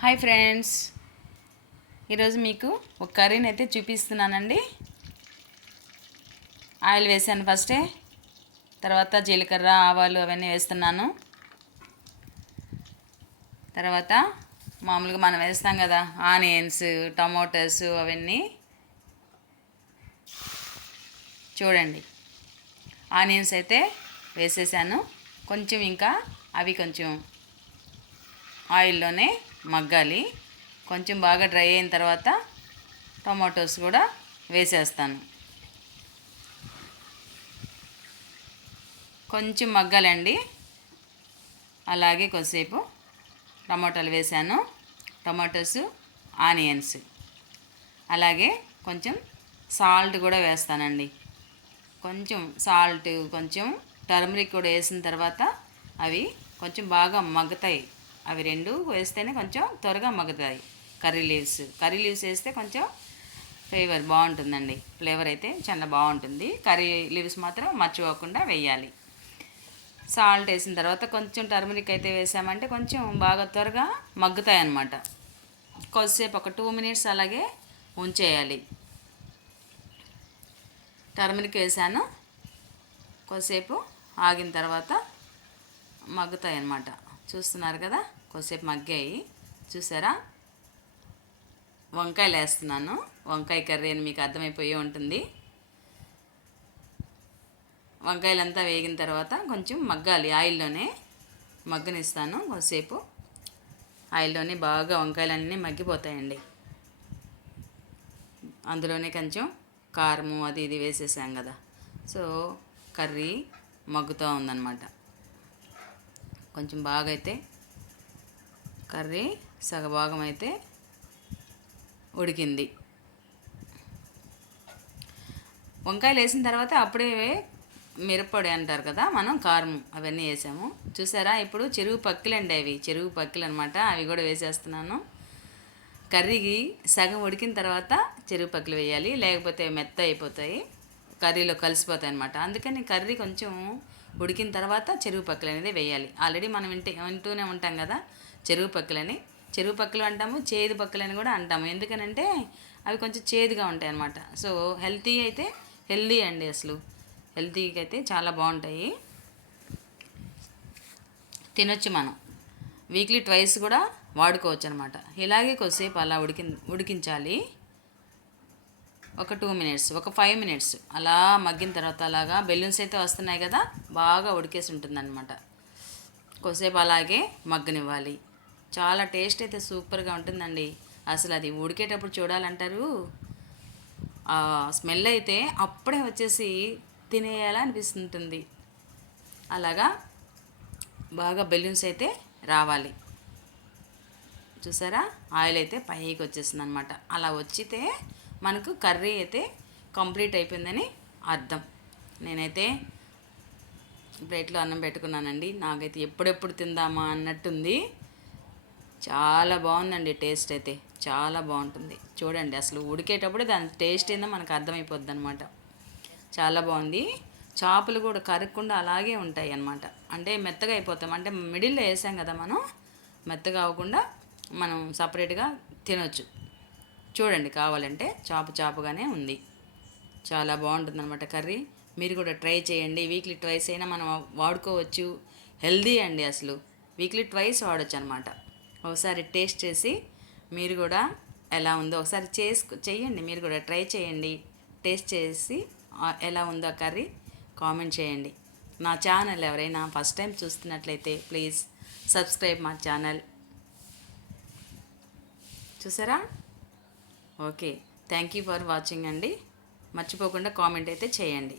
Hi friends. ఈరోజు మీకు ఒక కర్రీని అయితే చూపిస్తున్నానండి. ఆయిల్ వేసాను ఫస్టే. తర్వాత జీలకర్ర ఆవాలు అవన్నీ వేస్తున్నాను. తర్వాత మామూలుగా మనం వేస్తాం కదా ఆనియన్స్ టమాటోస్ అవన్నీ. చూడండి. ఆనియన్స్ అయితే వేసేసాను. కొంచెం ఇంకా అవి కొంచెం ఆయిల్లోనే మగ్గాలి. కొంచెం బాగా డ్రై అయిన తర్వాత టొమాటోస్ కూడా వేసేస్తాను. కొంచెం మగ్గాలండి. అలాగే కొద్దిసేపు టమాటాలు వేసాను. Tomatoes onions. అలాగే కొంచెం సాల్ట్ కూడా వేస్తానండి. కొంచెం సాల్ట్ కొంచెం టర్మరిక్ కూడా వేసిన తర్వాత అవి కొంచెం బాగా మగ్గుతాయి. అవి రెండు వేస్తేనే కొంచెం త్వరగా మగ్గుతాయి. Curry leaves. కర్రీ లీవ్స్ వేస్తే కొంచెం ఫ్లేవర్ బాగుంటుందండి. ఫ్లేవర్ అయితే చాలా బాగుంటుంది. కర్రీ లీవ్స్ మాత్రం మర్చిపోకుండా వేయాలి. సాల్ట్ వేసిన తర్వాత కొంచెం టర్మరిక్ అయితే వేసామంటే కొంచెం బాగా త్వరగా మగ్గుతాయి అన్నమాట కొద్దిసేపు ఒక టూ మినిట్స్ అలాగే ఉంచేయాలి. టర్మరిక్ వేసాను. కొద్దిసేపు ఆగిన తర్వాత మగ్గుతాయి అన్నమాట చూస్తున్నారు కదా? కొద్దిసేపు మగ్గాయి. చూసారా? వంకాయలు వేస్తున్నాను. వంకాయ కర్రీ అని మీకు అర్థమైపోయి ఉంటుంది. వంకాయలంతా వేగిన తర్వాత కొంచెం మగ్గాలి. ఆయిల్లోనే మగ్గనిస్తాను. కొద్దిసేపు ఆయిల్లోనే బాగా వంకాయలన్నీ మగ్గిపోతాయండి. అందులోనే కొంచెం కారము అది ఇది వేసేసాం కదా. సో కర్రీ మగ్గుతూ ఉందన్నమాట. కొంచెం బాగా అయితే కర్రీ సగభాగం అయితే ఉడికింది. వంకాయలు వేసిన తర్వాత అప్పుడే మిరప్పొడి అంటారు కదా మనం కారం అవన్నీ వేసాము. చూసారా? ఇప్పుడు చెరువు పక్కిలండి అవి. చెరువు పక్కిలు అనమాట అవి కూడా వేసేస్తున్నాను. కర్రీకి సగం ఉడికిన తర్వాత చెరువు పక్కలు వేయాలి. లేకపోతే మెత్త అయిపోతాయి. కర్రీలో కలిసిపోతాయి అనమాట అందుకని కర్రీ కొంచెం ఉడికిన తర్వాత చెరువు పక్కలు అనేది వేయాలి. ఆల్రెడీ మనం వింటే వింటూనే ఉంటాం కదా చెరువు పక్కలని. చెరువు పక్కలు అంటాము చేదు పక్కలని కూడా అంటాము. ఎందుకనంటే అవి కొంచెం చేదుగా ఉంటాయి అన్నమాట. సో హెల్తీ అయితే హెల్దీ అండి అసలు. హెల్తీకి అయితే చాలా బాగుంటాయి. తినొచ్చు మనం. వీక్లీ ట్వైస్ కూడా వాడుకోవచ్చు అనమాట ఇలాగే కొద్దిసేపు అలా ఉడికి ఉడికించాలి. ఒక టూ మినిట్స్ ఒక ఫైవ్ మినిట్స్ అలా మగ్గిన తర్వాత అలాగా బెలూన్స్ అయితే వస్తున్నాయి కదా బాగా ఉడికేసి ఉంటుందన్నమాట. కొద్దిసేపు అలాగే మగ్గనివ్వాలి. చాలా టేస్ట్ అయితే సూపర్గా ఉంటుందండి. అసలు అది ఉడికేటప్పుడు చూడాలంటారు. స్మెల్ అయితే అప్పుడే వచ్చేసి తినేయాలా అనిపిస్తుంటుంది. అలాగా బాగా బెలూన్స్ అయితే రావాలి. చూసారా? ఆయిల్ అయితే పైకి వచ్చేసింది అనమాట అలా వచ్చితే మనకు కర్రీ అయితే కంప్లీట్ అయిపోయిందని అర్థం. నేనైతే ప్లేట్లో అన్నం పెట్టుకున్నానండి. నాకైతే ఎప్పుడెప్పుడు తిందామా అన్నట్టుంది. చాలా బాగుందండి టేస్ట్ అయితే. చాలా బాగుంటుంది. చూడండి అసలు ఉడికేటప్పుడు దాని టేస్ట్ ఏందో మనకు అర్థమైపోద్ది అనమాట చాలా బాగుంది. చేపలు కూడా కరగకుండా అలాగే ఉంటాయి అన్నమాట. అంటే మెత్తగా అయిపోతాం. అంటే మిడిల్లో వేసాం కదా మనం మెత్తగా అవ్వకుండా మనం సపరేట్గా తినొచ్చు. చూడండి కావాలంటే చాపు చాపుగానే ఉంది. చాలా బాగుంటుంది అనమాట కర్రీ. మీరు కూడా ట్రై చేయండి. వీక్లీ ట్వైస్ అయినా మనం వాడుకోవచ్చు. హెల్దీ అండి అసలు. వీక్లీ ట్వైస్ వాడచ్చు అనమాట ఒకసారి టేస్ట్ చేసి మీరు కూడా ఎలా ఉందో ఒకసారి చేసుకు చేయండి మీరు కూడా ట్రై చేయండి. టేస్ట్ చేసి ఎలా ఉందో ఆ కర్రీ కామెంట్ చేయండి. నా ఛానల్ ఎవరైనా ఫస్ట్ టైం చూస్తున్నట్లయితే ప్లీజ్ సబ్స్క్రైబ్ మా ఛానల్. చూసారా? Okay. Thank you for watching అండి. మర్చిపోకుండా కామెంట్ అయితే చేయండి.